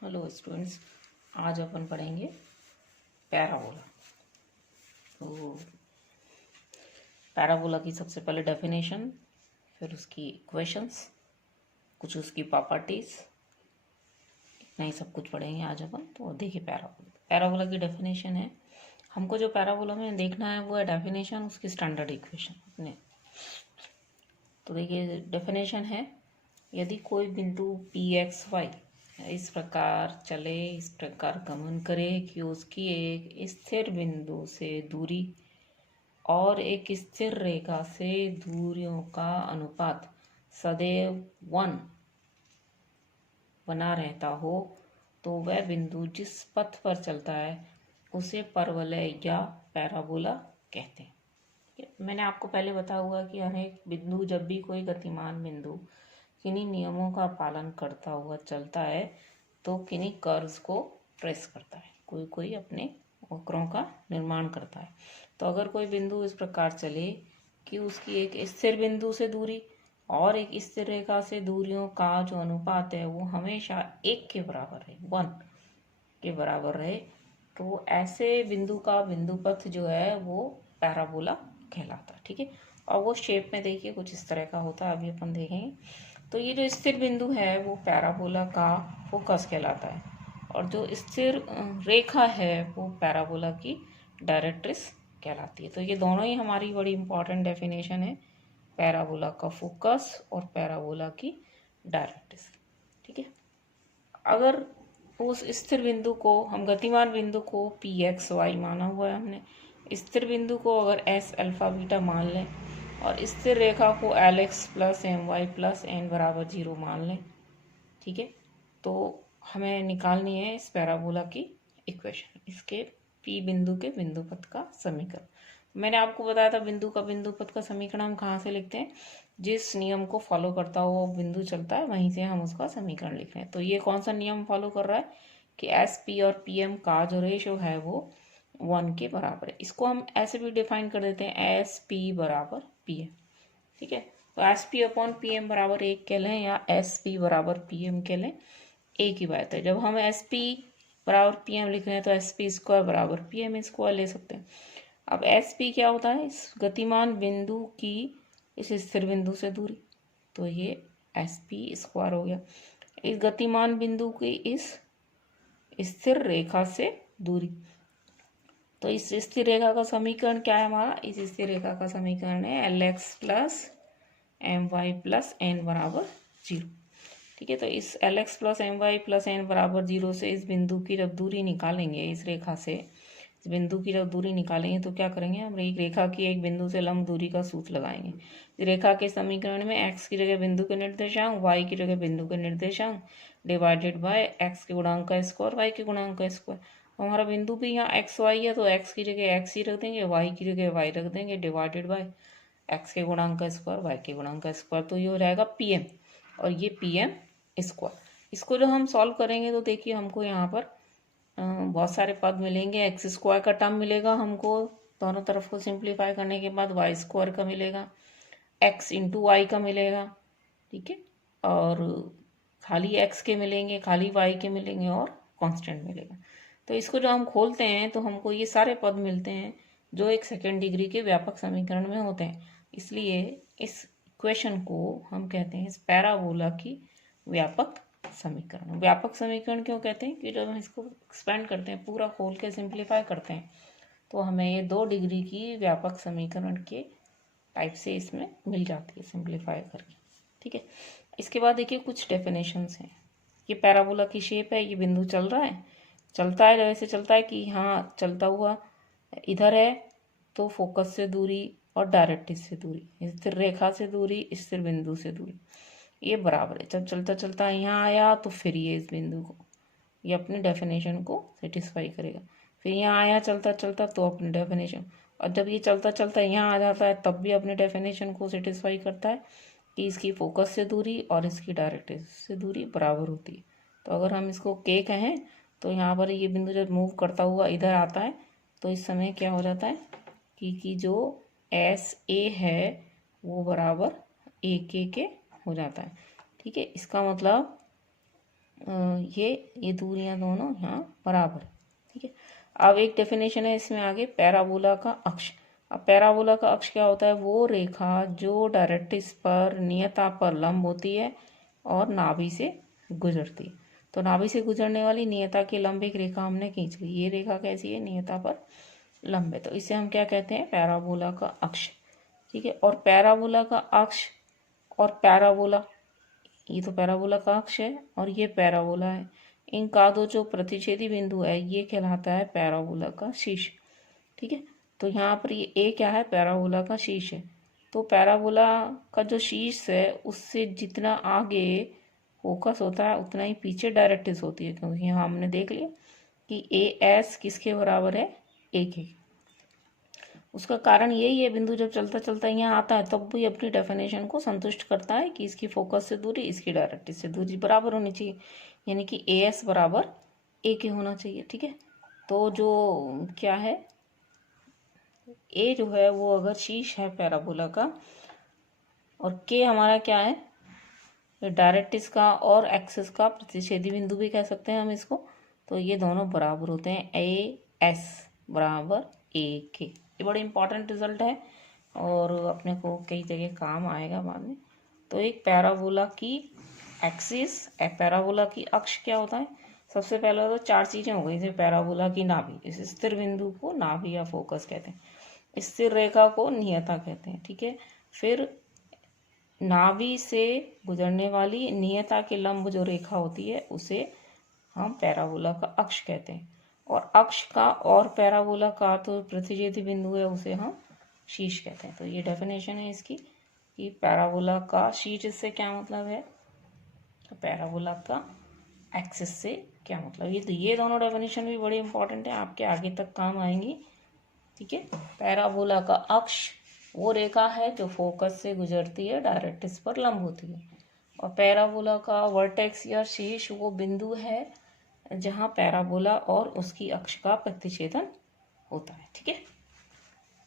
Hello students, आज अपन पढ़ेंगे parabola. तो पैराबोला की सबसे पहले डेफिनेशन, फिर उसकी इक्वेशंस, कुछ उसकी प्रॉपर्टीज, इतना ही सब कुछ पढ़ेंगे आज अपन। तो देखिए, पैराबोला की डेफिनेशन है। हमको जो पैराबोला में देखना है वो है डेफिनेशन, उसकी स्टैंडर्ड इक्वेशन अपने। तो देखिए डेफिनेशन है, यदि कोई बिंदु पी एक्स वाई इस प्रकार चले, इस प्रकार गमन करे कि उसकी एक स्थिर बिंदु से दूरी और एक स्थिर रेखा से दूरियों का अनुपात सदैव 1 बना रहता हो, तो वह बिंदु जिस पथ पर चलता है उसे परवलय या पैराबोला कहते हैं। मैंने आपको पहले बताया हुआ कि अनेक बिंदु, जब भी कोई गतिमान बिंदु किन्हीं नियमों का पालन करता हुआ चलता है तो किन्हीं कर्व्स को ट्रेस करता है, कोई कोई अपने वक्रों का निर्माण करता है। तो अगर कोई बिंदु इस प्रकार चले कि उसकी एक स्थिर बिंदु से दूरी और एक स्थिर रेखा से दूरियों का जो अनुपात है वो हमेशा 1 के बराबर है, 1 के बराबर रहे, तो ऐसे बिंदु का बिंदु पथ जो है वो पैराबोला कहलाता है। ठीक है, और वो शेप में देखिए कुछ इस तरह का होता है, अभी अपन देखेंगे। तो ये जो स्थिर बिंदु है वो पैराबोला का फोकस कहलाता है, और जो स्थिर रेखा है वो पैराबोला की डायरेक्ट्रिस कहलाती है। तो ये दोनों ही हमारी बड़ी इंपॉर्टेंट डेफिनेशन है, पैराबोला का फोकस और पैराबोला की डायरेक्ट्रिस। ठीक है, अगर उस स्थिर बिंदु को, हम गतिमान बिंदु को पी एक्स वाई माना हुआ है हमने, स्थिर बिंदु को अगर एस अल्फा बीटा मान लें और स्थिर रेखा को L X plus M Y plus N बराबर 0 मान लें। ठीक है, तो हमें निकालनी है इस पैराबोला की इक्वेशन, इसके पी बिंदु के बिंदु पथ का समीकरण। मैंने आपको बताया था बिंदु का बिंदु पथ का समीकरण हम कहाँ से लिखते हैं, जिस नियम को फॉलो करता हुआ वो बिंदु चलता है वहीं से हम उसका समीकरण लिख रहे हैं। तो ये कौन सा नियम फॉलो कर रहा है कि एस पी और पी एम का जो रेशो है वो 1 के बराबर है। इसको हम ऐसे भी डिफाइन कर देते हैं, एस पी बराबर पी एम। ठीक है, तो S P upon P M बराबर 1 कह लें या एस पी बराबर पी एम कह लें, एक ही बात है। जब हम एस पी बराबर पी एम लिख रहे हैं तो एस पी स्क्वायर बराबर पी एम स्क्वायर ले सकते हैं। अब एस पी क्या होता है, इस गतिमान बिंदु की इस स्थिर बिंदु से दूरी, तो ये एस पी स्क्वायर हो गया। इस गतिमान बिंदु की इस स्थिर रेखा से दूरी, तो इस स्थिर रेखा का समीकरण क्या है हमारा, इस स्थिर रेखा का समीकरण है L X plus M Y plus N बराबर 0। ठीक है, तो इस L X plus M Y plus N बराबर 0 से इस बिंदु की जब दूरी निकालेंगे, इस रेखा से इस बिंदु की जब दूरी निकालेंगे तो क्या करेंगे, हम एक रेखा की एक बिंदु से लंब दूरी का सूत्र लगाएंगे। इस रेखा के समीकरण में एक्स की जगह बिंदु के निर्देशांक, वाई की जगह बिंदु के निर्देशांक डिवाइडेड बाय एक्स के गुणांक का स्क्वायर, वाई के गुणांक का स्क्वायर। हमारा बिंदु भी यहाँ एक्स वाई है तो एक्स की जगह एक्स ही रख देंगे, वाई की जगह वाई रख देंगे, डिवाइडेड बाय एक्स के गुणांक का स्क्वायर, वाई के गुणांक का स्क्वायर। तो ये हो जाएगा पी एम और ये पी एम स्क्वायर। इसको जो हम सॉल्व करेंगे तो देखिए हमको यहाँ पर बहुत सारे पद मिलेंगे। एक्स स्क्वायर का टर्म मिलेगा हमको, दोनों तरफ को सिंप्लीफाई करने के बाद वाई स्क्वायर का मिलेगा, एक्स इंटू वाई का मिलेगा। ठीक है, और खाली एक्स के मिलेंगे, खाली वाई के मिलेंगे और कांस्टेंट मिलेगा। तो इसको जो हम खोलते हैं तो हमको ये सारे पद मिलते हैं जो एक सेकेंड डिग्री के व्यापक समीकरण में होते हैं। इसलिए इस इक्वेशन को हम कहते हैं इस पैराबोला की व्यापक समीकरण। व्यापक समीकरण क्यों कहते हैं कि जब हम इसको एक्सपेंड करते हैं, पूरा खोल के सिंप्लीफाई करते हैं, तो हमें ये 2 डिग्री की व्यापक समीकरण के टाइप से इसमें मिल जाती है सिंप्लीफाई करके। ठीक है, इसके बाद देखिए कुछ डेफिनेशंस हैं। ये पैराबोला की शेप है, ये बिंदु चल रहा है, चलता है, जैसे चलता है कि हाँ चलता हुआ इधर है तो फोकस से दूरी और डायरेक्ट्रिक्स से दूरी, स्थिर रेखा से दूरी, स्थिर बिंदु से दूरी, ये बराबर है। जब चलता चलता यहाँ आया तो फिर ये इस बिंदु को, ये अपनी डेफिनेशन को सेटिस्फाई करेगा। फिर यहाँ आया चलता चलता तो अपनी डेफिनेशन, और जब ये चलता चलता यहाँ आ जाता है तब भी अपनी डेफिनेशन को सेटिस्फाई करता है कि इसकी फोकस से दूरी और इसकी डायरेक्ट्रिक्स से दूरी बराबर होती है। तो अगर हम इसको के कहें तो यहाँ पर ये बिंदु जब मूव करता हुआ इधर आता है तो इस समय क्या हो जाता है कि जो एस ए है वो बराबर ए के हो जाता है। ठीक है, इसका मतलब ये दूरियां दोनों यहाँ बराबर, ठीक है। अब एक डेफिनेशन है इसमें आगे, पैराबोला का अक्ष। अब पैराबोला का अक्ष क्या होता है? वो रेखा जो डायरेक्ट्रिक्स पर नियता पर लंब होती है और नाभि से गुजरती है। तो नाभि से गुजरने वाली नियता के लंब एक रेखा हमने खींच ली। ये रेखा कैसी है? नियता पर लंब है। तो इसे हम क्या कहते हैं? पैराबोला का अक्ष, ठीक है। और पैराबोला का अक्ष और पैराबोला, ये तो पैराबोला का अक्ष है और ये पैराबोला है, इनका दो जो प्रतिच्छेदी बिंदु है ये कहलाता है पैराबोला का शीर्ष, ठीक है। तो यहाँ पर ये ए क्या है? पैराबोला का शीर्ष है। तो पैराबोला का जो शीर्ष है उससे जितना आगे फोकस होता है उतना ही पीछे डायरेक्ट्रिक्स होती है, क्योंकि यहाँ हमने देख लिया कि ए एस किसके बराबर है? ए के। उसका कारण यही है, बिंदु जब चलता चलता यहाँ आता है तब भी अपनी डेफिनेशन को संतुष्ट करता है कि इसकी फोकस से दूरी इसकी डायरेक्ट्रिक्स से दूरी बराबर होनी चाहिए, यानी कि ए एस बराबर ए के होना चाहिए, ठीक है। तो जो क्या है, ए जो है वो अगर शीर्ष है पैराबोला का और के हमारा क्या है? डायरेक्ट्रिक्स का और एक्सिस का प्रतिच्छेदी बिंदु भी कह सकते हैं हम इसको। तो ये दोनों बराबर होते हैं, ए एस बराबर ए के। ये बड़ी इंपॉर्टेंट रिजल्ट है और अपने को कई जगह काम आएगा बाद में। तो एक पैराबोला की एक्सिस, पैराबोला की अक्ष क्या होता है? सबसे पहले तो चार चीज़ें हो गई, जैसे पैराबोला की नाभि, इस स्थिर बिंदु को नाभि या फोकस कहते हैं, स्थिर रेखा को नियता कहते हैं, ठीक है। फिर नाभि से गुजरने वाली नियता के लंब जो रेखा होती है उसे हम पैराबोला का अक्ष कहते हैं, और अक्ष का और पैराबोला का तो प्रतिच्छेदी बिंदु है उसे हम शीर्ष कहते हैं। तो ये डेफिनेशन है इसकी कि पैराबोला का शीर्ष से क्या मतलब है, तो पैराबोला का एक्सिस से क्या मतलब। ये दोनों डेफिनेशन भी बड़ी इंपॉर्टेंट है, आपके आगे तक काम आएंगी, ठीक है। पैराबोला का अक्ष वो रेखा है जो फोकस से गुजरती है, डायरेक्ट्रिक्स पर लंब होती है, और पैराबोला का वर्टेक्स या शीर्ष वो बिंदु है जहाँ पैराबोला और उसकी अक्ष का प्रतिच्छेदन होता है, ठीक है।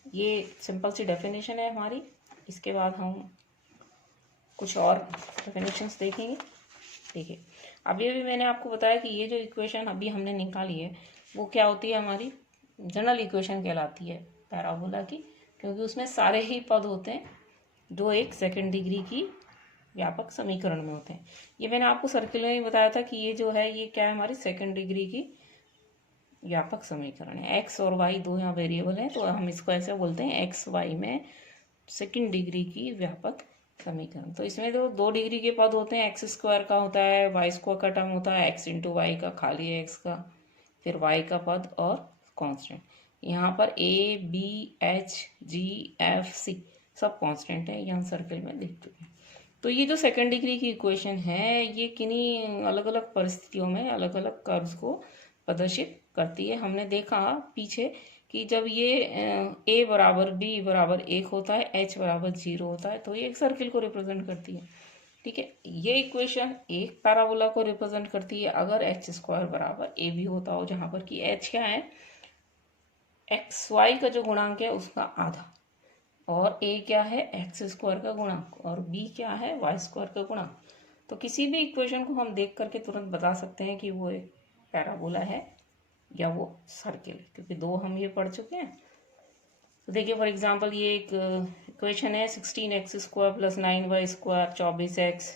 ये सिंपल सी डेफिनेशन है हमारी। इसके बाद हम कुछ और डेफिनेशंस देखेंगे। देखिए, अब ये भी मैंने आपको बताया कि ये जो इक्वेशन अभी हमने निकाली है वो क्या होती है? हमारी जनरल इक्वेशन कहलाती है पैराबोला की, क्योंकि उसमें सारे ही पद होते हैं जो एक सेकंड डिग्री की व्यापक समीकरण में होते हैं। ये मैंने आपको सर्किल में ही बताया था कि ये जो है ये क्या है? हमारी सेकंड डिग्री की व्यापक समीकरण है। एक्स और वाई दो यहाँ वेरिएबल हैं, तो हम इसको ऐसे बोलते हैं एक्स वाई में सेकंड डिग्री की व्यापक समीकरण। तो इसमें तो दो डिग्री के पद होते हैं, एक्स स्क्वायर का होता है, वाई स्क्वायर का टर्म होता है, एक्स इंटू वाई का खाली है एक्स का, फिर वाई का पद और कांस्टेंट। यहाँ पर A B H G F C सब कांस्टेंट है, यहाँ सर्किल में लिख चुके हैं। तो ये जो सेकंड डिग्री की इक्वेशन है ये किन्हीं अलग अलग परिस्थितियों में अलग अलग कर्व्स को प्रदर्शित करती है। हमने देखा पीछे कि जब ये ए बराबर बी बराबर 1 होता है, एच बराबर 0 होता है, तो ये एक सर्किल को रिप्रेजेंट करती है, ठीक है। ये इक्वेशन एक पैराबोला को रिप्रेजेंट करती है अगर एच स्क्वायर बराबर ए बी होता हो, जहाँ पर कि एच क्या है? एक्स वाई का जो गुणांक है उसका आधा, और ए क्या है? एक्स स्क्वायर का गुणांक, और बी क्या है? वाई स्क्वायर का गुणांक। तो किसी भी इक्वेशन को हम देख करके तुरंत बता सकते हैं कि वो एक पैराबोला है या वो सर्किल है, क्योंकि दो हम ये पढ़ चुके हैं। तो देखिए फॉर एग्जांपल ये एक इक्वेशन है 16x square plus 9y square 24x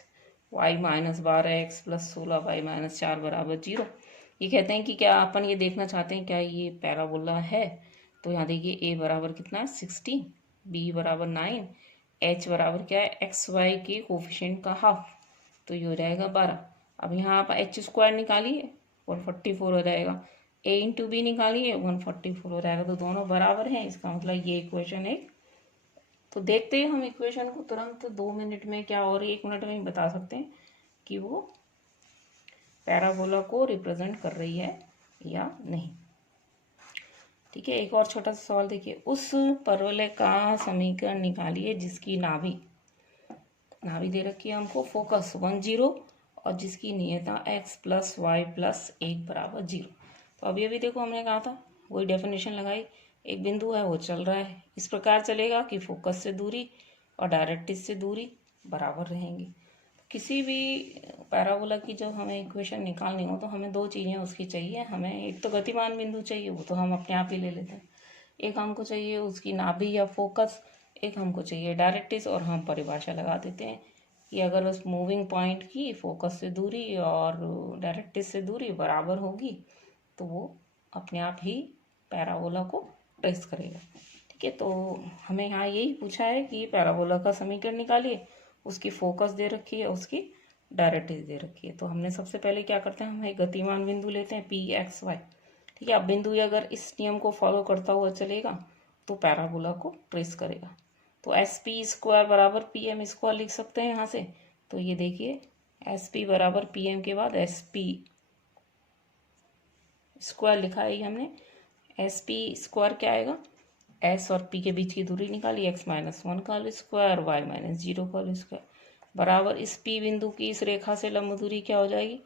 y minus 12x plus 16y minus 4 बराबर 0। ये कहते हैं कि क्या अपन ये देखना चाहते हैं क्या ये पैराबोला है। तो यहाँ देखिए ए बराबर कितना है? 16, बी बराबर 9, एच बराबर क्या है? एक्स वाई के कोफिशिएंट का हाफ, तो ये हो जाएगा 12। अब यहाँ आप एच स्क्वायर निकालिए 144 हो जाएगा, ए इंटू बी निकालिए 144 हो जाएगा, तो दोनों बराबर हैं। इसका मतलब ये इक्वेशन एक, तो देखते ही हम इक्वेशन को तुरंत 2 मिनट में क्या और 1 मिनट में ही बता सकते हैं कि वो पैराबोला को रिप्रेजेंट कर रही है या नहीं, ठीक है। एक और छोटा सा सवाल देखिए, उस परवलय का समीकरण निकालिए जिसकी नाभि दे रखी है हमको, फोकस 1 0 और जिसकी नियता x प्लस वाई प्लस 1 बराबर 0। तो अब ये भी देखो हमने कहा था, वही डेफिनेशन लगाई, एक बिंदु है वो चल रहा है, इस प्रकार चलेगा कि फोकस से दूरी और डायरेक्ट्रिक्स से दूरी बराबर रहेंगी। किसी भी पैराबोला की जब हमें इक्वेशन निकालनी हो तो हमें दो चीज़ें उसकी चाहिए। हमें एक तो गतिमान बिंदु चाहिए, वो तो हम अपने आप ही ले लेते हैं। एक हमको चाहिए उसकी नाभि या फोकस, एक हमको चाहिए डायरेक्ट्रिक्स, और हम परिभाषा लगा देते हैं कि अगर उस मूविंग पॉइंट की फोकस से दूरी और डायरेक्ट्रिक्स से दूरी बराबर होगी तो वो अपने आप ही पैराबोला को ट्रेस करेगा। ठीक है, तो हमें यहाँ यही पूछा है कि पैराबोला का समीकरण निकालिए, उसकी फोकस दे रखी है, उसकी डायरेक्ट्रिक्स दे रखी है। तो हमने सबसे पहले क्या करते हैं, हम एक गतिमान बिंदु लेते हैं पी एक्स वाई। ठीक है, अब बिंदु अगर इस नियम को फॉलो करता हुआ चलेगा तो पैराबोला को ट्रेस करेगा। तो एस पी स्क्वायर बराबर पी एम स्क्वायर लिख सकते हैं यहाँ से। तो ये देखिए एस पी बराबर पी एम के बाद एस पी स्क्वायर लिखा है ये हमने। एस पी स्क्वायर क्या आएगा, एस और पी के बीच की दूरी निकाली, एक्स माइनस वन का whole square, Y minus zero का होल स्क्वायर बराबर इस पी बिंदु की इस रेखा से लंब दूरी क्या हो जाएगी,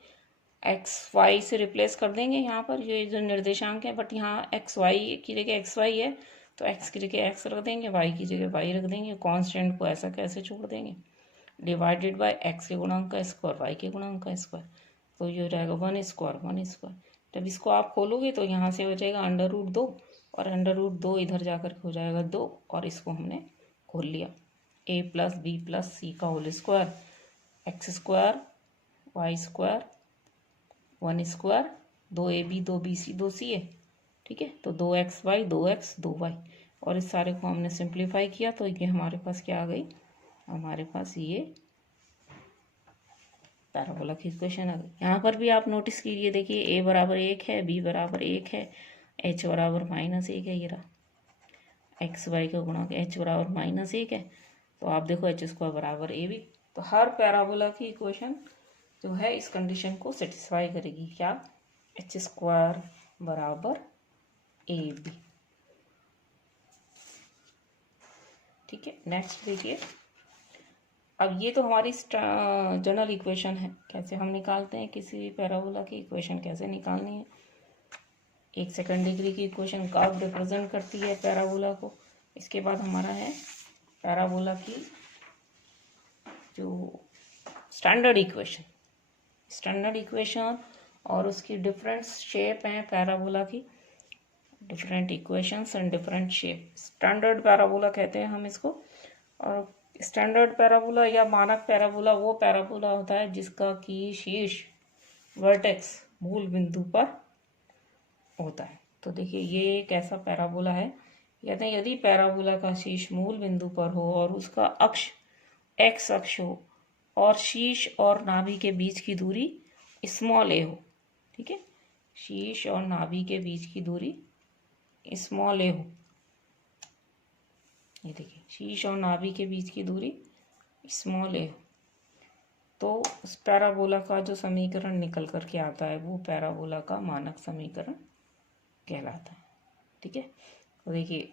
एक्स वाई से रिप्लेस कर देंगे यहाँ पर ये जो निर्देशांक है, बट यहाँ एक्स वाई की जगह एक्स वाई है तो एक्स की जगह एक्स रख देंगे, वाई की जगह वाई रख देंगे, कांस्टेंट को ऐसा कैसे छोड़ देंगे, डिवाइडेड बाय एक्स के गुणांक का स्क्वायर वाई के गुणांक का स्क्वायर। तो ये हो जाएगा वन स्क्वायर। जब इसको आप खोलोगे तो यहाँ से हो जाएगा अंडर रूट दो, और अंडर रूट दो इधर जाकर हो जाएगा दो, और इसको हमने खोल लिया A plus B plus C का whole square, X square Y square one square, दो ए बी दो बी सी दो सी है। ठीक है, तो दो एक्स वाई दो एक्स दो वाई, और इस सारे को हमने सिंप्लीफाई किया तो ये हमारे पास क्या आ गई, हमारे पास ये पैराबोला की इक्वेशन आ गई। यहाँ पर भी आप नोटिस कीजिए, देखिए ए बराबर एक है, बी बराबर एक है, एच बराबर माइनस एक है, ये रहा एक्स वाई का गुणांक एच बराबर माइनस एक है। तो आप देखो एच स्क्वायर बराबर ए बी। तो हर पैराबोला की इक्वेशन जो है इस कंडीशन को सेटिस्फाई करेगी, क्या, एच स्क्वायर बराबर ए बी। ठीक है, नेक्स्ट देखिए, अब ये तो हमारी जनरल इक्वेशन है, कैसे हम निकालते हैं किसी भी पैराबोला की इक्वेशन कैसे निकालनी है। एक सेकंड डिग्री की इक्वेशन कर्व रिप्रेजेंट करती है पैराबोला को। इसके बाद हमारा है पैराबोला की जो स्टैंडर्ड इक्वेशन और उसकी डिफरेंट शेप हैं पैराबोला की, different equations and different shape. Standard parabola कहते हैं हम इसको। और स्टैंडर्ड पैराबोला या मानक पैराबोला वो पैराबोला होता है जिसका कि शीर्ष वर्टेक्स मूल बिंदु पर होता है। तो देखिए ये एक ऐसा पैराबोला है, कहते हैं यदि पैराबोला का शीर्ष मूल बिंदु पर हो और उसका अक्ष एक्स अक्ष हो और शीर्ष और नाभि के बीच की दूरी स्मॉल ए हो। ठीक है, शीर्ष और नाभि के बीच की दूरी स्मॉल ए हो, ये देखिए शीर्ष और नाभि के बीच की दूरी स्मॉल ए हो, तो उस पैराबोला का जो समीकरण निकल कर के आता है वो पैराबोला का मानक समीकरण कहलाता है। ठीक है, तो देखिए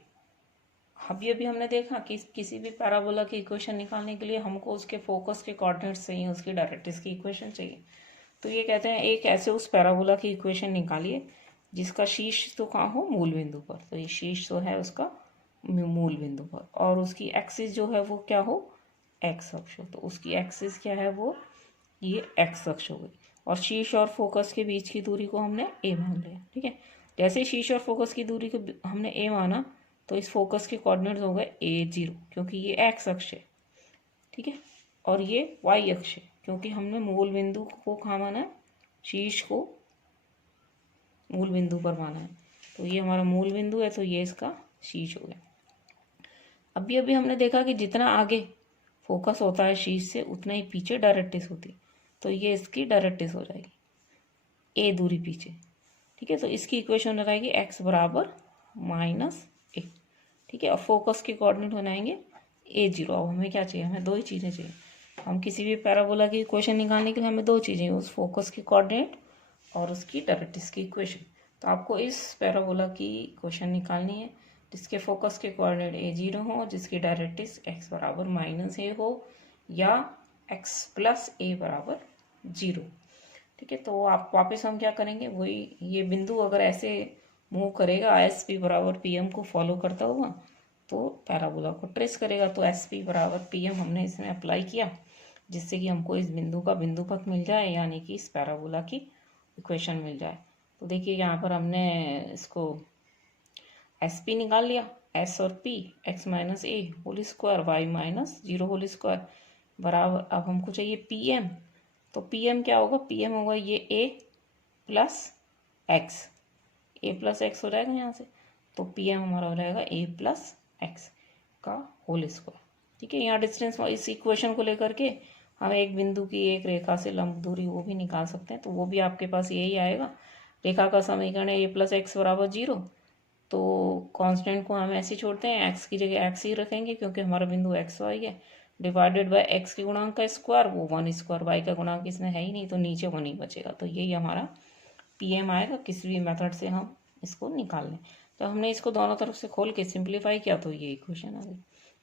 अभी हमने देखा कि किसी भी पैराबोला की इक्वेशन निकालने के लिए हमको उसके फोकस के कोऑर्डिनेट्स चाहिए, उसकी डायरेक्ट्रिक्स की इक्वेशन चाहिए। तो ये कहते हैं एक ऐसे उस पैराबोला की इक्वेशन निकालिए जिसका शीर्ष तो कहाँ हो, मूल बिंदु पर। तो ये शीर्ष तो है उसका मूल बिंदु पर, और उसकी एक्सिस जो है वो क्या हो, एक्स अक्ष हो। तो उसकी एक्सिस क्या है, वो ये एक्स अक्ष हो गई, और शीर्ष और फोकस के बीच की दूरी को हमने ए मान लिया। ठीक है, जैसे शीर्ष और फोकस की दूरी को हमने ए माना तो इस फोकस के कोऑर्डिनेट्स हो गए ए जीरो, क्योंकि ये एक्स अक्ष है। ठीक है, और ये वाई अक्ष है, क्योंकि हमने मूल बिंदु को कहाँ माना है, शीर्ष को मूल बिंदु पर माना है। तो ये हमारा मूल बिंदु है, तो ये इसका शीर्ष हो गया। अभी हमने देखा कि जितना आगे फोकस होता है शीर्ष से उतना ही पीछे डायरेक्ट्रिक्स होती है। तो ये इसकी डायरेक्ट्रिक्स हो जाएगी ए दूरी पीछे। ठीक है, तो इसकी इक्वेशन हो जाएगी एक्स बराबर माइनस ए। ठीक है, और फोकस के कोऑर्डिनेट हो जाएंगे ए जीरो। अब हमें क्या चाहिए, हमें दो ही चीज़ें चाहिए। हम किसी भी पैराबोला की इक्वेशन निकालने के लिए हमें दो चीज़ें, उस फोकस की कोऑर्डिनेट और उसकी डायरेक्ट्रिक्स की इक्वेशन। तो आपको इस पैराबोला की इक्वेशन निकालनी है जिसके फोकस के कोऑर्डिनेट ए जीरो हो, जिसकी डायरेक्ट्रिक्स एक्स बराबर माइनस ए हो या एक्स प्लस ए बराबर जीरो। ठीक है, तो आप वापस हम क्या करेंगे, वही ये बिंदु अगर ऐसे मूव करेगा एस पी बराबर पी एम को फॉलो करता हुआ तो पैराबोला को ट्रेस करेगा। तो एस पी बराबर पी एम हमने इसमें अप्लाई किया, जिससे कि हमको इस बिंदु का बिंदु पथ मिल जाए, यानी कि इस पैराबोला की इक्वेशन मिल जाए। तो देखिए यहाँ पर हमने इसको एस पी निकाल लिया, एस और P X minus A whole square Y minus 0 whole square बराबर, अब हमको चाहिए पी एम। तो पी एम क्या होगा, पी एम होगा ये A plus X, A plus X हो जाएगा यहाँ से, तो पी एम हमारा हो जाएगा ए प्लस एक्स का होल स्क्वायर। ठीक है, यहाँ डिस्टेंस इस इक्वेशन को लेकर के हम एक बिंदु की एक रेखा से लंब दूरी वो भी निकाल सकते हैं, तो वो भी आपके पास यही आएगा। रेखा का समीकरण है ए प्लस एक्स बराबर 0, तो कांस्टेंट को हम ऐसे छोड़ते हैं, एक्स की जगह एक्स ही रखेंगे क्योंकि हमारा बिंदु एक्स वाई है, डिवाइडेड बाय एक्स के गुणांक का स्क्वायर, वो 1 स्क्वायर, वाई का गुणांक इसमें है ही नहीं तो नीचे 1 ही बचेगा। तो यही हमारा पी एम आएगा, किसी भी मेथड से हम इसको निकाल लें। तो हमने इसको दोनों तरफ से खोल के सिंप्लीफाई किया तो ये इक्वेशन आ गई,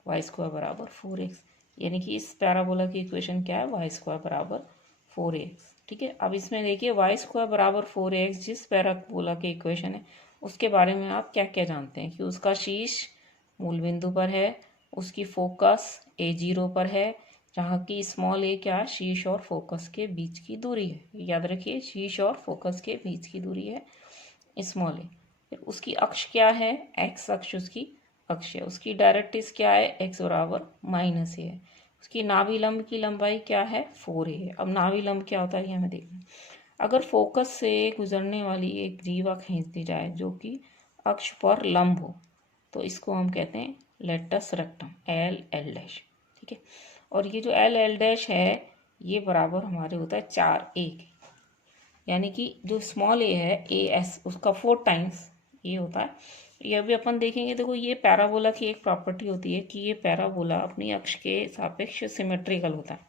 वाई स्क्वायर बराबर 4x, यानी कि इस पैराबोला की इक्वेशन क्या है, वाई स्क्वायर बराबर 4x। ठीक है, अब इसमें देखिए वाई स्क्वायर बराबर 4x जिस पैराबोला की इक्वेशन है उसके बारे में आप क्या क्या जानते हैं कि उसका शीर्ष मूल बिंदु पर है, उसकी फोकस a0 पर है, जहाँ की स्मॉल ए क्या है, शीर्ष और फोकस के बीच की दूरी है, याद रखिए शीर्ष और फोकस के बीच की दूरी है स्मॉल ए। फिर उसकी अक्ष क्या है, एक्स अक्ष उसकी अक्ष है, उसकी डायरेक्ट्रिक्स क्या है, एक्स बराबर माइनस ए है, उसकी नाभि लंब की लंबाई क्या है, 4a है। अब नाभि लंब क्या होता है ये हमें देखना। अगर फोकस से गुजरने वाली एक जीवा खींच दी जाए जो कि अक्ष पर लंब हो तो इसको हम कहते हैं latus rectum, L L dash. ठीक है, और ये जो एल एल डैश है ये बराबर हमारे होता है 4a के, यानी कि जो स्मॉल ए है ए एस उसका 4 टाइम्स ये होता है। ये अभी अपन देखेंगे, देखो ये पैराबोला की एक प्रॉपर्टी होती है कि ये पैराबोला अपनी अक्ष के सापेक्ष सिमेट्रिकल होता है,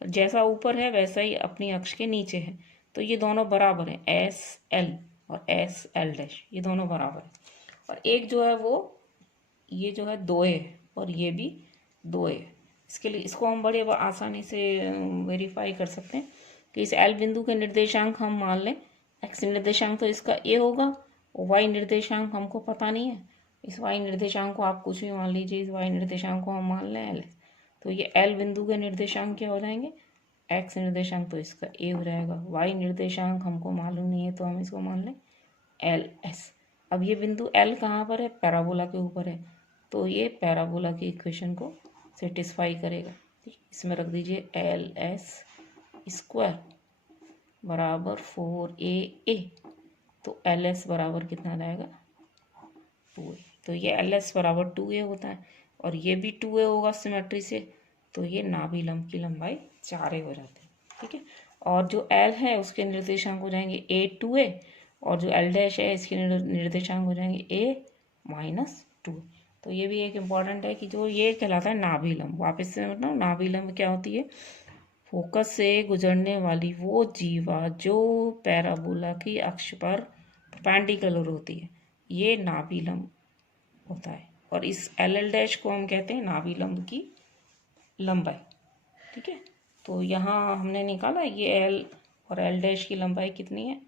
जैसा ऊपर है वैसा ही अपनी अक्ष के नीचे है, तो ये दोनों बराबर है, एस एल और एस एल डैश ये दोनों बराबर है। और एक जो है वो ये जो है 2a है और ये भी 2a है। इसके लिए इसको हम बड़े आसानी से वेरीफाई कर सकते हैं कि इस एल बिंदु के निर्देशांक हम मान लें, एक्स निर्देशांक तो इसका ए होगा, वाई निर्देशांक हमको पता नहीं है, इस वाई निर्देशांक को आप कुछ भी मान लीजिए, इस वाई निर्देशांक को हम मान लें एल, तो ये एल बिंदु के निर्देशांक क्या हो जाएंगे, एक्स निर्देशांक तो इसका ए हो जाएगा, वाई निर्देशांक हमको मालूम नहीं है तो हम इसको मान लें एल एस। अब ये बिंदु एल कहाँ पर है, पैराबोला के ऊपर है, तो ये पैराबोला की इक्वेशन को सेटिस्फाई करेगा। ठीक, इसमें रख दीजिए एल एस स्क्वायर बराबर 4a, तो एल एस बराबर कितना आ जाएगा 2a, तो ये एल एस बराबर 2a होता है और ये भी 2a होगा सिमेट्री से, तो ये नाभि लंब की लंबाई 4a हो जाती है। ठीक है, और जो एल है उसके निर्देशांक हो जाएंगे a2a और जो एल डैश है इसके निर्देशांक हो जाएंगे a माइनस 2। तो ये भी एक इम्पॉर्टेंट है कि जो ये कहलाता है नाभि लंब। वापस से बताओ, नाभि लंब क्या होती है, फोकस से गुजरने वाली वो जीवा जो पैराबोला की अक्ष पर परपेंडिकुलर होती है, ये नाभि लंब होता है। और इस एल एल डैश को हम कहते हैं नाभि लंब की लंबाई। ठीक है, तो यहाँ हमने निकाला ये एल और एल डैश की लंबाई कितनी है,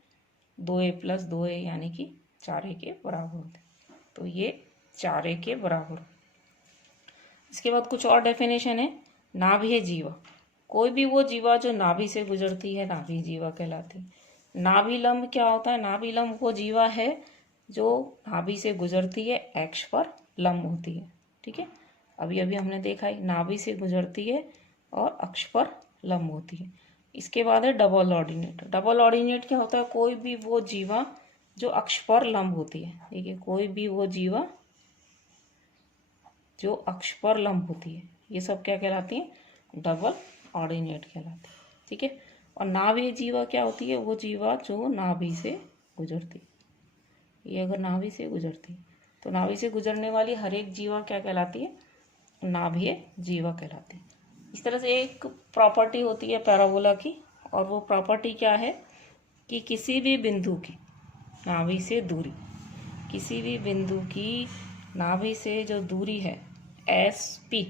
2a प्लस 2a यानी कि 4a के बराबर होते हैं, तो ये 4a के बराबर। इसके बाद कुछ और डेफिनेशन है, नाभीय जीवा, कोई भी वो जीवा जो नाभि से गुजरती है नाभि जीवा कहलाती है। नाभि लंब क्या होता है, नाभि लंब वो जीवा है जो नाभि से गुजरती है, अक्ष पर लंब होती है। ठीक है, अभी अभी हमने देखा है नाभि से गुजरती है और अक्ष पर लंब होती है। इसके बाद है डबल ऑर्डिनेट। डबल ऑर्डिनेट क्या होता है, कोई भी वो जीवा जो अक्ष पर लंब होती है। देखिए, कोई भी वो जीवा जो अक्ष पर लंब होती है, ये सब क्या कहलाती है, डबल ऑर्डिनेट कहलाती है। ठीक है, और नाभीय जीवा क्या होती है, वो जीवा जो नाभि से गुजरती है। ये अगर नाभि से गुजरती है तो नाभि से गुजरने वाली हर एक जीवा क्या कहलाती है, नाभीय जीवा कहलाती है। इस तरह से एक प्रॉपर्टी होती है पैराबोला की, और वो प्रॉपर्टी क्या है कि किसी भी बिंदु की नाभि से दूरी, किसी भी बिंदु की नाभि से जो दूरी है एस पी,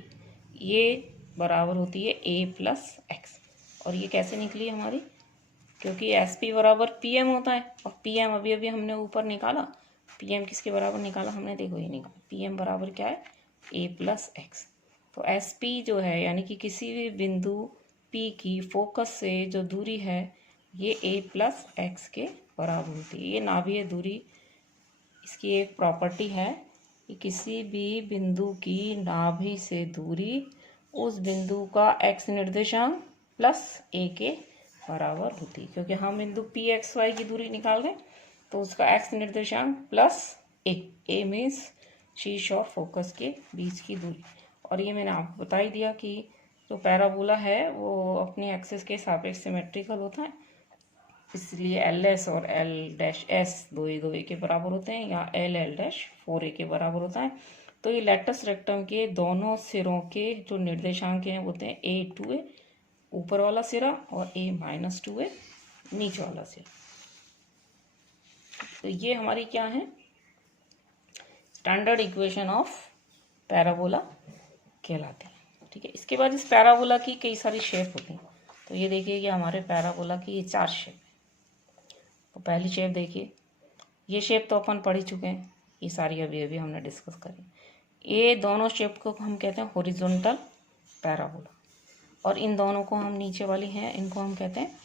ये बराबर होती है a प्लस एक्स। और ये कैसे निकली हमारी, क्योंकि एस पी बराबर पी एम होता है, और पी एम अभी अभी हमने ऊपर निकाला, पी एम किसके बराबर निकाला हमने, देखो ये निकाला, पी एम बराबर क्या है a प्लस एक्स। तो एस पी जो है यानी कि किसी भी बिंदु पी की फोकस से जो दूरी है ये a प्लस एक्स के बराबर होती है। ये नाभीय दूरी, इसकी एक प्रॉपर्टी है कि किसी भी बिंदु की नाभि से दूरी उस बिंदु का x निर्देशांक प्लस a के बराबर होती है। क्योंकि हम बिंदु पी एक्स वाई की दूरी निकाल रहे हैं तो उसका x निर्देशांक प्लस a मीन्स शीर्ष और फोकस के बीच की दूरी। और ये मैंने आपको बता ही दिया कि जो पैराबोला है वो अपनी एक्सिस के सापेक्ष सिमेट्रिकल होता है, इसलिए एल एस और एल डैश एस दो ए के बराबर होते हैं, या एल एल डैश 4a के बराबर होता है। तो ये लेटस रेक्टम के दोनों सिरों के जो निर्देशांक हैं होते हैं a2a ऊपर वाला सिरा और a माइनस 2a नीचे वाला सिरा। तो ये हमारी क्या है, स्टैंडर्ड इक्वेशन ऑफ पैराबोला कहलाते हैं। ठीक है, इसके बाद इस पैराबोला की कई सारी शेप होती हैं। तो ये देखिए कि हमारे पैराबोला की ये 4 शेप है। तो पहली शेप देखिए, ये शेप तो अपन पढ़ ही चुके हैं, ये सारी अभी हमने डिस्कस करी। ये दोनों शेप को हम कहते हैं हॉरिजॉन्टल पैराबोला, और इन दोनों को हम नीचे वाली हैं इनको हम कहते हैं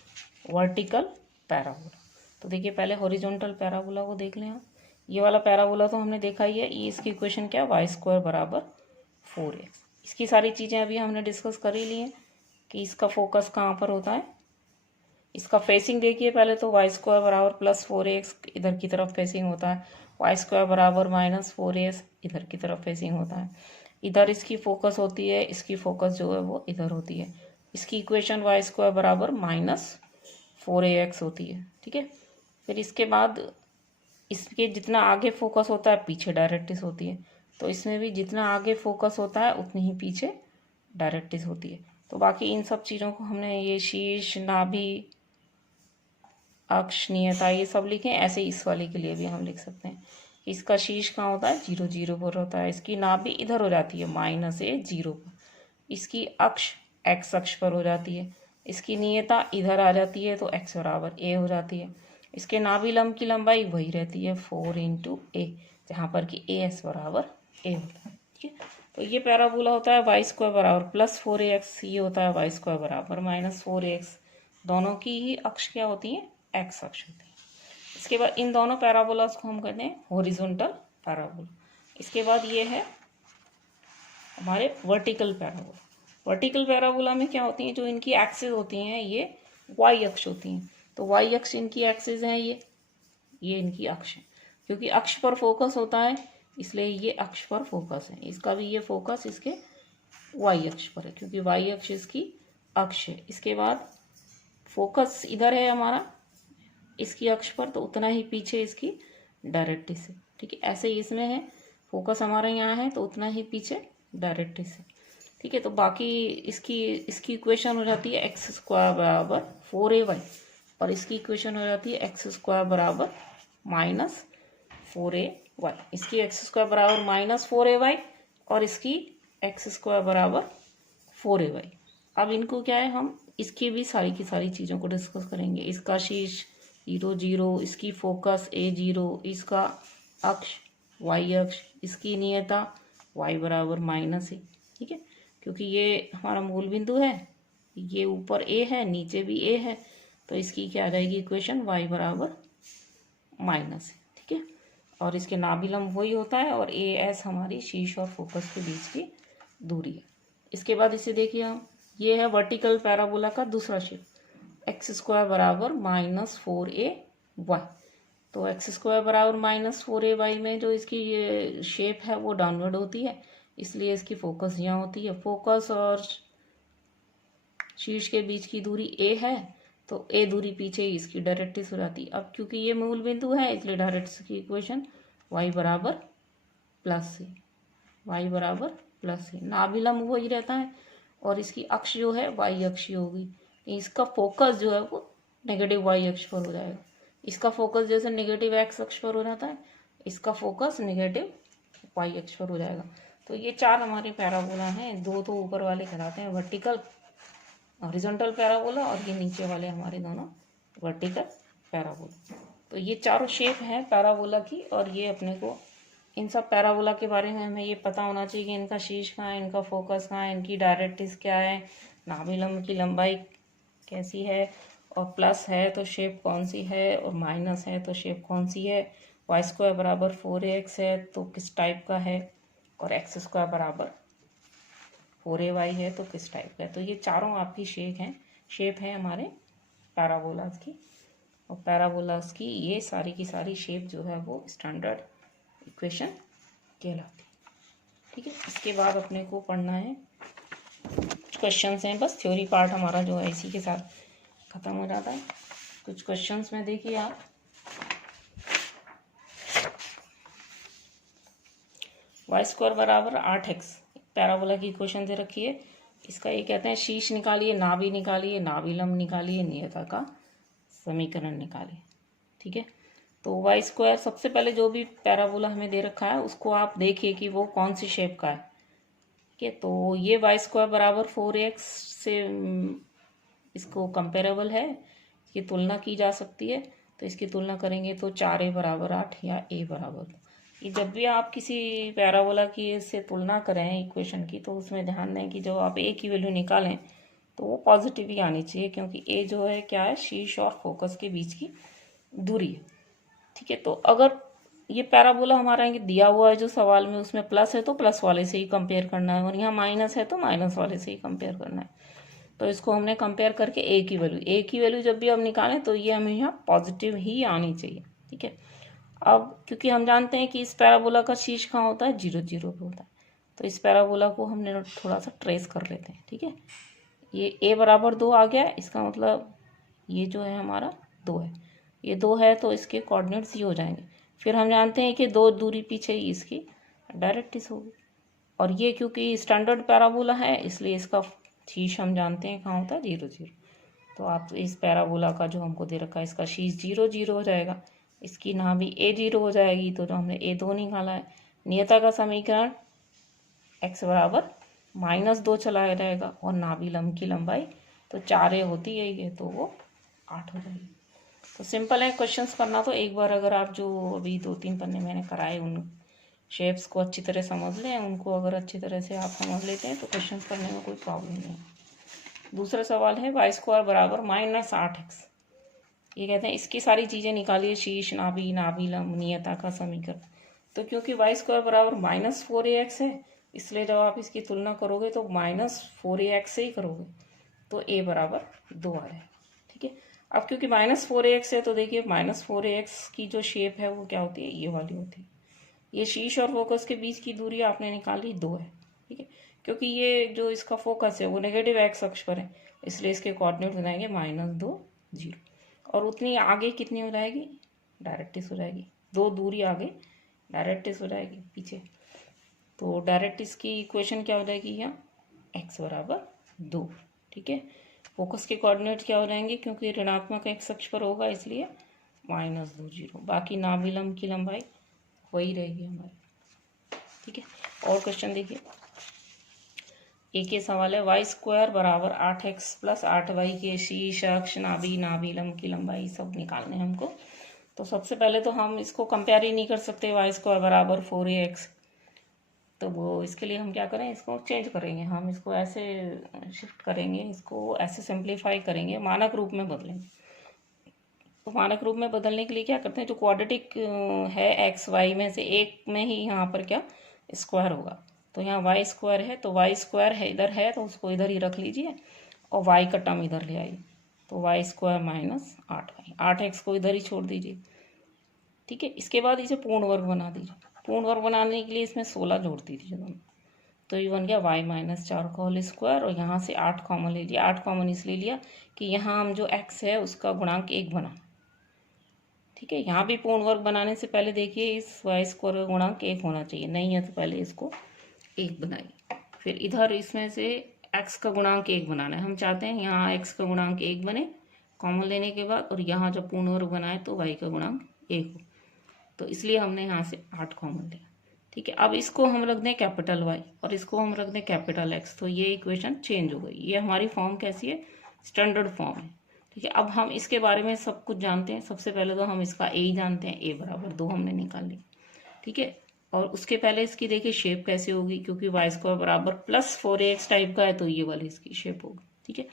वर्टिकल पैराबोला। तो देखिए पहले हॉरिजॉन्टल पैराबोला को देख लें आप। ये वाला पैराबोला तो हमने देखा ही है, ये इसकी इक्वेशन क्या है, वाई स्क्वायर बराबर 4x। इसकी सारी चीज़ें अभी हमने डिस्कस कर ही ली हैं कि इसका फोकस कहाँ पर होता है। इसका फेसिंग देखिए पहले तो वाई स्क्वायर बराबर प्लस 4x इधर की तरफ फेसिंग होता है, वाई स्क्वायर बराबर माइनस 4x इधर की तरफ फेसिंग होता है। इधर इसकी फोकस होती है, इसकी फोकस जो है वो इधर होती है। इसकी इक्वेशन वाई स्क्वायर बराबर माइनस 4ax होती है। ठीक है, फिर इसके बाद इसके जितना आगे फोकस होता है पीछे डायरेक्ट्रिक्स होती है। तो इसमें भी जितना आगे फोकस होता है उतनी ही पीछे डायरेक्ट्रिक्स होती है। तो बाकी इन सब चीज़ों को हमने ये शीर्ष, नाभि, अक्ष, नियता ये सब लिखे। ऐसे इस वाले के लिए भी हम लिख सकते हैं, इसका शीर्ष कहाँ होता है, 0 0 पर होता है। इसकी नाभि इधर हो जाती है -a 0 पर। इसकी अक्ष x अक्ष पर हो जाती है। इसकी नियता इधर आ जाती है तो x बराबर a हो जाती है। इसके नाभि लंब की लंबाई वही रहती है 4 × a, जहाँ पर कि as बराबर a होता है। ठीक है, तो ये पैराबोला होता है वाई स्क्वायर बराबर प्लस 4ax, ये होता है वाई स्क्वायर बराबर माइनस 4ax। दोनों की ही अक्ष क्या होती है, x अक्ष होती है। इसके बाद इन दोनों पैराबोलास को हम कहते हैं हॉरिजॉन्टल पैराबोला। इसके बाद ये है हमारे वर्टिकल पैराबोला। वर्टिकल पैराबोला में क्या होती हैं, जो इनकी एक्सिस होती हैं ये वाई अक्ष होती हैं। तो वाई अक्ष इनकी एक्सिस है, ये इनकी अक्ष है। क्योंकि अक्ष पर फोकस होता है इसलिए ये अक्ष पर फोकस है। इसका भी ये फोकस इसके वाई अक्ष पर है क्योंकि वाई अक्ष इसकी अक्ष है। इसके बाद फोकस इधर है हमारा इसकी अक्ष पर, तो उतना ही पीछे इसकी डायरेक्ट्रिक्स है। ठीक है, ऐसे ही इसमें है, फोकस हमारा यहाँ है तो उतना ही पीछे डायरेक्ट्रिक्स है। ठीक है, तो बाकी इसकी इक्वेशन हो जाती है एक्स स्क्वायर बराबर 4ay, और इसकी इक्वेशन हो जाती है एक्स स्क्वायर बराबर माइनस 4ay। इसकी एक्स स्क्वायर बराबर माइनस 4ay और इसकी एक्स स्क्वायर बराबर 4ay। अब इनको क्या है, हम इसकी भी सारी की सारी चीज़ों को डिस्कस करेंगे। इसका शीर्ष 0 0, इसकी फोकस a0, इसका अक्ष y अक्ष, इसकी नियता y बराबर -a। ठीक है, क्योंकि ये हमारा मूल बिंदु है, ये ऊपर a है नीचे भी a है, तो इसकी क्या आ जाएगी इक्वेशन, y बराबर -a। ठीक है, और इसके नाभिलंब वही होता है और as हमारी शीर्ष और फोकस के बीच की दूरी है। इसके बाद इसे देखिए हम, ये है वर्टिकल पैराबोला का दूसरा शेप, एक्स स्क्वायर बराबर -4ay। तो एक्स स्क्वायर बराबर -4ay में जो इसकी ये शेप है वो डाउनवर्ड होती है, इसलिए इसकी फोकस यहाँ होती है। फोकस और शीर्ष के बीच की दूरी a है तो a दूरी पीछे ही इसकी डायरेक्ट्रिक्स हो जाती है। अब क्योंकि ये मूल बिंदु है इसलिए डायरेक्ट्रिक्स की इक्वेशन y बराबर +c, y बराबर +c। नाभिलंब वही रहता है और इसकी अक्ष जो है y अक्ष होगी। इसका फोकस जो है वो नेगेटिव y अक्ष पर हो जाएगा। इसका फोकस जैसे नेगेटिव x अक्ष पर हो जाता है, इसका फोकस नेगेटिव y अक्ष पर हो जाएगा। तो ये 4 हमारे पैराबोला हैं। 2 तो ऊपर वाले कहलाते हैं वर्टिकल हॉरिजॉन्टल पैराबोला और ये नीचे वाले हमारे दोनों वर्टिकल पैराबोला। तो ये चारों शेप हैं पैराबोला की, और ये अपने को इन सब पैराबोला के बारे में हमें ये पता होना चाहिए कि इनका शीर्ष कहाँ है, इनका फोकस कहाँ है, इनकी डायरेक्ट्रिक्स क्या है, नाभि लंब की लंबाई कैसी है, और प्लस है तो शेप कौन सी है, और माइनस है तो शेप कौन सी है, वाई स्क्वायर बराबर 4ax है तो किस टाइप का है, और एक्स स्क्वायर बराबर 4ay है तो किस टाइप का है। तो ये चारों आपकी शेप है हमारे पैराबोलास की, और पैराबोलास की ये सारी की सारी शेप जो है वो स्टैंडर्ड इक्वेशन कहलाती है। ठीक है, इसके बाद अपने को पढ़ना है कुछ क्वेश्चंस हैं, बस थ्योरी पार्ट हमारा जो है इसी के साथ ख़त्म हो जाता है। कुछ क्वेश्चंस में देखिए आप, वाई स्क्वायर बराबर 8x पैराबोला की इक्वेशन दे रखी है। इसका ये कहते हैं शीर्ष निकालिए, नाभि निकालिए, नाभि लंब निकालिए, नियता का समीकरण निकालिए। ठीक है, तो वाई स्क्वायर सबसे पहले जो भी पैराबोला हमें दे रखा है उसको आप देखिए कि वो कौन सी शेप का है। ठीक है, तो ये वाई स्क्वायर बराबर 4ax से इसको कंपेरेबल है, इसकी तुलना की जा सकती है। तो इसकी तुलना करेंगे तो 4a बराबर 8 या a बराबर 2। ये जब भी आप किसी पैराबोला की से तुलना करें इक्वेशन की, तो उसमें ध्यान दें कि जब आप a की वैल्यू निकालें तो वो पॉजिटिव ही आनी चाहिए, क्योंकि a जो है क्या है, शीर्ष और फोकस के बीच की दूरी है। ठीक है, तो अगर ये पैराबोला हमारा दिया हुआ है जो सवाल में, उसमें प्लस है तो प्लस वाले से ही कंपेयर करना है, और यहाँ माइनस है तो माइनस वाले से ही कंपेयर करना है। तो इसको हमने कंपेयर करके ए की वैल्यू जब भी हम निकालें तो ये हमें यहाँ पॉजिटिव ही आनी चाहिए। ठीक है, अब क्योंकि हम जानते हैं कि इस पैराबोला का शीर्ष कहाँ होता है, 0 0 पे होता है, तो इस पैराबोला को हमने थोड़ा सा ट्रेस कर लेते हैं। ठीक है, ये a बराबर 2 आ गया, इसका मतलब ये जो है हमारा 2 है, ये 2 है तो इसके कोऑर्डिनेट्स ये हो जाएंगे। फिर हम जानते हैं कि 2 दूरी पीछे ही इसकी डायरेक्ट्रिक्स होगी, और ये क्योंकि स्टैंडर्ड पैराबोला है इसलिए इसका शीर्ष हम जानते हैं कहाँ होता है, 0 0। तो आप इस पैराबोला का जो हमको दे रखा है इसका शीर्ष 0 0 हो जाएगा, इसकी नाभि a0 हो जाएगी, तो जो हमने a2 निकाला है। नियता का समीकरण x बराबर -2 चलाया जाएगा, और नाभि लंब की लंबाई तो 4a होती है ये, तो वो 8 हो जाएगी। तो सिंपल है क्वेश्चंस करना, तो एक बार अगर आप जो अभी 2-3 पन्ने मैंने कराए उन शेप्स को अच्छी तरह समझ लें, उनको अगर अच्छी तरह से आप समझ लेते हैं तो क्वेश्चन करने में कोई प्रॉब्लम नहीं है। दूसरा सवाल है वाई स्क्वायर बराबर -8x। ये कहते हैं इसकी सारी चीज़ें निकालिए, शीर्ष, नाभि, नाभि लंब, नियता का समीकरण। तो क्योंकि वाई स्क्वायर बराबर -4ax है, इसलिए जब आप इसकी तुलना करोगे तो -4ax से ही करोगे, तो a बराबर 2 आ रहा है। ठीक है, अब क्योंकि -4ax है तो देखिए -4ax की जो शेप है वो क्या होती है, ये वाली होती है। ये शीर्ष और फोकस के बीच की दूरी आपने निकाली 2 है। ठीक है, क्योंकि ये जो इसका फोकस है वो नेगेटिव एक्स अक्ष पर है, इसलिए इसके कोऑर्डिनेट हो जाएंगे -2 0, और उतनी आगे कितनी हो जाएगी, डायरेक्ट्रिक्स हो जाएगी, 2 दूरी आगे डायरेक्ट्रिक्स हो जाएगी पीछे। तो डायरेक्ट्रिक्स की इक्वेशन क्या हो जाएगी यहाँ, x बराबर 2। ठीक है, फोकस के कोऑर्डिनेट क्या हो जाएंगे, क्योंकि ऋणात्मक एक्स अक्ष पर होगा इसलिए -2 0। बाकी नाभि लंब की लंबाई वही रहेगी हमारी। ठीक है, और क्वेश्चन देखिए, एक ये सवाल है वाई स्क्वायर बराबर 8x + 8y के शीर्ष अक्ष, नाभि, नाभि लंब की लंबाई सब निकालने हैं हमको। तो सबसे पहले तो हम इसको कंपेयर ही नहीं कर सकते, वाई स्क्वायर बराबर 4ax, तो वो इसके लिए हम क्या करें, इसको चेंज करेंगे, हम इसको ऐसे शिफ्ट करेंगे, इसको ऐसे सिंप्लीफाई करेंगे, मानक रूप में बदलेंगे। तो मानक रूप में बदलने के लिए क्या करते हैं, जो क्वाड्रेटिक है एक्स वाई में से एक में ही यहाँ पर क्या स्क्वायर होगा, तो यहाँ वाई स्क्वायर है तो वाई स्क्वायर है इधर है तो उसको इधर ही रख लीजिए, और वाई का टर्म इधर ले आइए, तो वाई स्क्वायर -8y, 8x को इधर ही छोड़ दीजिए। ठीक है, इसके बाद इसे पूर्ण वर्ग बना दीजिए, पूर्ण वर्ग बनाने के लिए इसमें 16 जोड़ दीजिए दोनों, तो ये बन गया y -4 का होल स्क्वायर, और यहाँ से 8 कॉमन ले लिया। 8 कॉमन इसलिए लिया कि यहाँ हम जो x है उसका गुणांक 1 बना। ठीक है, यहाँ भी पूर्ण वर्ग बनाने से पहले देखिए इस वाई स्क्वायर का गुणांक 1 होना चाहिए, नहीं है तो पहले इसको 1 बनाइए। फिर इधर इसमें से x का गुणांक 1 बनाना है, हम चाहते हैं यहाँ x का गुणांक 1 बने कॉमन लेने के बाद, और यहाँ जब पूर्ण वर्ग बनाए तो y का गुणांक 1 हो, तो इसलिए हमने यहाँ से 8 कॉमन लिया। ठीक है, अब इसको हम रख दें कैपिटल Y और इसको हम रख दें कैपिटल X, तो ये इक्वेशन चेंज हो गई। ये हमारी फॉर्म कैसी है, स्टैंडर्ड फॉर्म है। ठीक है, अब हम इसके बारे में सब कुछ जानते हैं। सबसे पहले तो हम इसका a जानते हैं, a बराबर 2 हमने निकाल ली। ठीक है, और उसके पहले इसकी देखिए शेप कैसे होगी, क्योंकि वाई स्क्वायर बराबर +4ax टाइप का है तो ये वाली इसकी शेप होगी। ठीक है,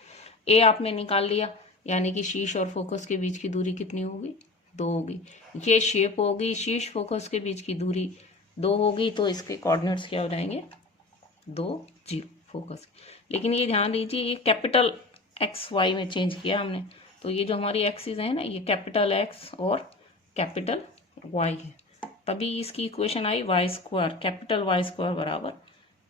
ए आपने निकाल लिया, यानी कि शीर्ष और फोकस के बीच की दूरी कितनी होगी, 2 होगी। ये शेप होगी, शीर्ष फोकस के बीच की दूरी 2 होगी, तो इसके कोऑर्डिनेट्स क्या हो जाएंगे, 2 0 फोकस। लेकिन ये ध्यान दीजिए, ये कैपिटल एक्स वाई में चेंज किया हमने, तो ये जो हमारी एक्सिस है ना, ये कैपिटल एक्स और कैपिटल वाई है, तभी इसकी इक्वेशन आई Y square, capital Y square बराबर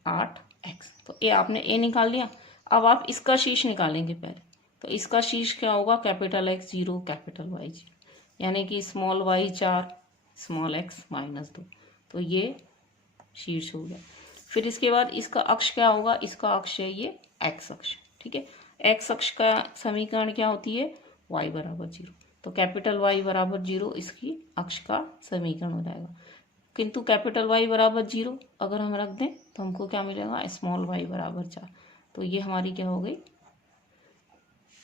8x। तो ये आपने ए निकाल लिया। अब आप इसका शीर्ष निकालेंगे पहले, तो इसका शीर्ष क्या होगा, कैपिटल एक्स 0 कैपिटल वाई 0, यानी कि स्मॉल वाई 4 स्मॉल एक्स -2, तो ये शीर्ष हो गया। फिर इसके बाद इसका अक्ष क्या होगा, इसका अक्ष है ये एक्स अक्ष, ठीक है। एक्स अक्ष का समीकरण क्या होती है, वाई बराबर 0, तो कैपिटल वाई बराबर 0 इसकी अक्ष का समीकरण हो जाएगा। किंतु कैपिटल वाई बराबर 0 अगर हम रख दें तो हमको क्या मिलेगा, स्मॉल वाई बराबर 4, तो ये हमारी क्या हो गई,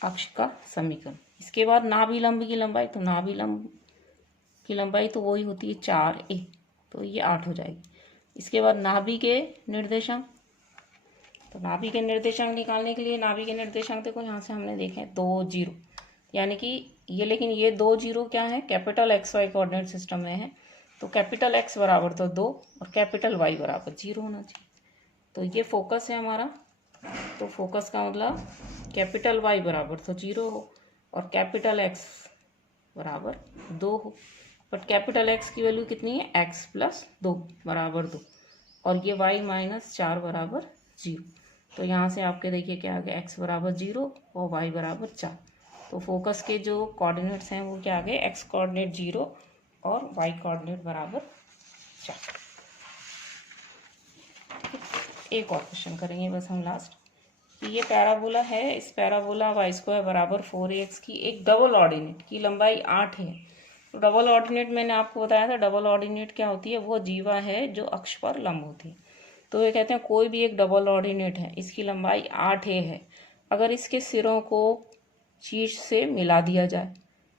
अक्ष का समीकरण। इसके बाद नाभिलंब की लंबाई, तो नाभिलंब की लंबाई तो वही होती है 4a, तो ये 8 हो जाएगी। इसके बाद नाभि के निर्देशांक, तो नाभि के निर्देशांक निकालने के लिए नाभि के निर्देशांक देखो यहाँ से हमने देखे 2 0, यानी कि ये, लेकिन ये 2 0 क्या है, capital X Y coordinate system में है, तो कैपिटल एक्स बराबर तो 2 और कैपिटल वाई बराबर 0 होना चाहिए। तो ये फोकस है हमारा, तो फोकस का मतलब कैपिटल वाई बराबर तो 0 हो और कैपिटल एक्स बराबर 2 हो, बट कैपिटल एक्स की वैल्यू कितनी है, x प्लस 2 बराबर 2, और ये y -4 बराबर 0, तो यहाँ से आपके देखिए क्या आ गया, x बराबर 0 और y बराबर 4, तो फोकस के जो कोऑर्डिनेट्स हैं वो क्या आ गए, x कोऑर्डिनेट 0 और y कोऑर्डिनेट बराबर 4। एक और क्वेश्चन करेंगे बस हम लास्ट, कि ये पैराबोला है, इस पैराबोला वाई स्क्वायर बराबर 4ax की एक डबल ऑर्डिनेट की लंबाई 8 है। तो डबल ऑर्डिनेट मैंने आपको बताया था, डबल ऑर्डिनेट क्या होती है, वो जीवा है जो अक्ष पर लंब होती है। तो ये कहते हैं कोई भी एक डबल ऑर्डिनेट है, इसकी लंबाई 8a है, अगर इसके सिरों को शीर्ष से मिला दिया जाए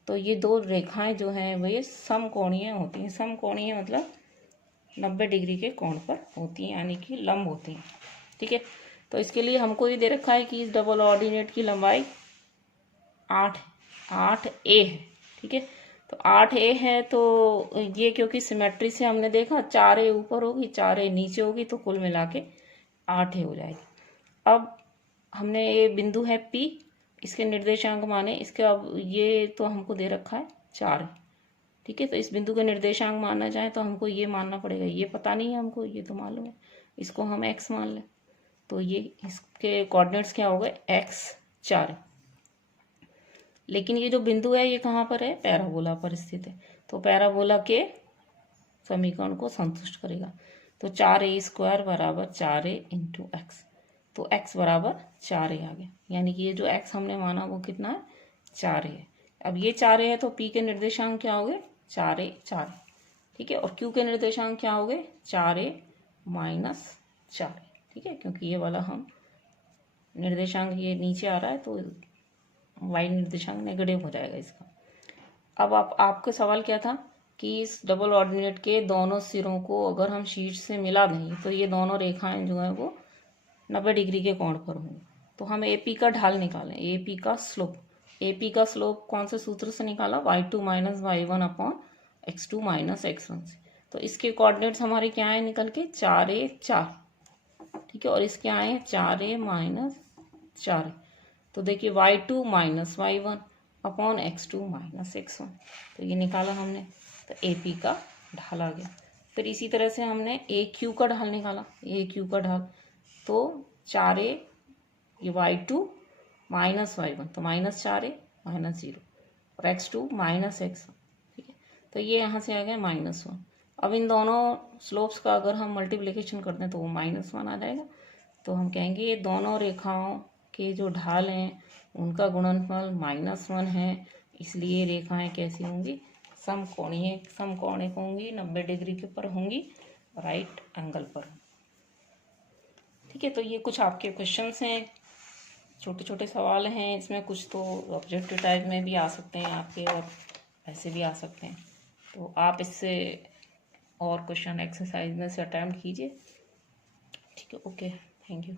तो ये दो रेखाएं जो हैं वो ये समकोणीय होती हैं। समकोणीय मतलब 90 डिग्री के कोण पर होती हैं, यानी कि लंब होती हैं, ठीक है। तो इसके लिए हमको ये दे रखा है कि इस डबल ऑर्डिनेट की लंबाई 8a है, ठीक है। तो 8a है, तो ये क्योंकि सिमेट्री से हमने देखा 4a ऊपर होगी 4a नीचे होगी, तो कुल मिला के 8a हो जाएगी। अब हमने ये बिंदु है P, इसके निर्देशांक माने, इसके अब ये तो हमको दे रखा है 4, ठीक है। तो इस बिंदु के निर्देशांक मानना चाहे तो हमको ये मानना पड़ेगा, ये पता नहीं है हमको, ये तो मालूम है, इसको हम x मान लें, तो ये इसके कोऑर्डिनेट्स क्या हो गए, x 4। लेकिन ये जो बिंदु है ये कहाँ पर है, पैराबोला पर स्थित है, तो पैराबोला के समीकरण को संतुष्ट करेगा। तो 4a² बराबर 4a इंटू एक्स, तो x बराबर 4a आ गया, यानी कि ये जो x हमने माना वो कितना है, 4a है। अब ये 4a है तो p के निर्देशांक क्या हो गए, 4a 4, ठीक है। और q के निर्देशांक क्या हो गए, 4a - 4, ठीक है, क्योंकि ये वाला हम निर्देशांक ये नीचे आ रहा है तो y निर्देशांक नेगेटिव हो जाएगा इसका। अब आपका सवाल क्या था कि इस डबल ऑर्डिनेट के दोनों सिरों को अगर हम शीर्ष से मिला दें तो ये दोनों रेखाएं जो है वो 90 डिग्री के कोण पर होंगी। तो हम AP का ढाल निकालें, AP का स्लोप, AP का स्लोप कौन से सूत्र से निकाला, y2 - y1 upon x2 - x1 से। तो इसके कोऑर्डिनेट्स हमारे क्या आए निकल के, 4a 4, ठीक है, और इसके आए हैं 4a - 4, तो देखिए y2 - y1 upon x2 - x1, तो ये निकाला हमने, तो AP का ढाल आ गया। फिर इसी तरह से हमने AQ का ढाल निकाला, AQ का ढाल, तो 4a ये y2 - y1, तो -4a -0 और x2 - x1, ठीक है, तो ये यहाँ से आ गया -1। अब इन दोनों स्लोप्स का अगर हम मल्टीप्लिकेशन करते हैं तो वो -1 आ जाएगा, तो हम कहेंगे ये दोनों रेखाओं के जो ढाल हैं उनका गुणनफल -1 है, इसलिए रेखाएं कैसी होंगी, समकोणिक होंगी, 90 डिग्री के पर होंगी, राइट एंगल पर, ठीक है। तो ये कुछ आपके क्वेश्चंस हैं, छोटे छोटे सवाल हैं, इसमें कुछ तो ऑब्जेक्टिव टाइप में भी आ सकते हैं आपके और ऐसे भी आ सकते हैं, तो आप इससे और क्वेश्चन एक्सरसाइज में से अटेम्प्ट कीजिए, ठीक है। Okay, thank you.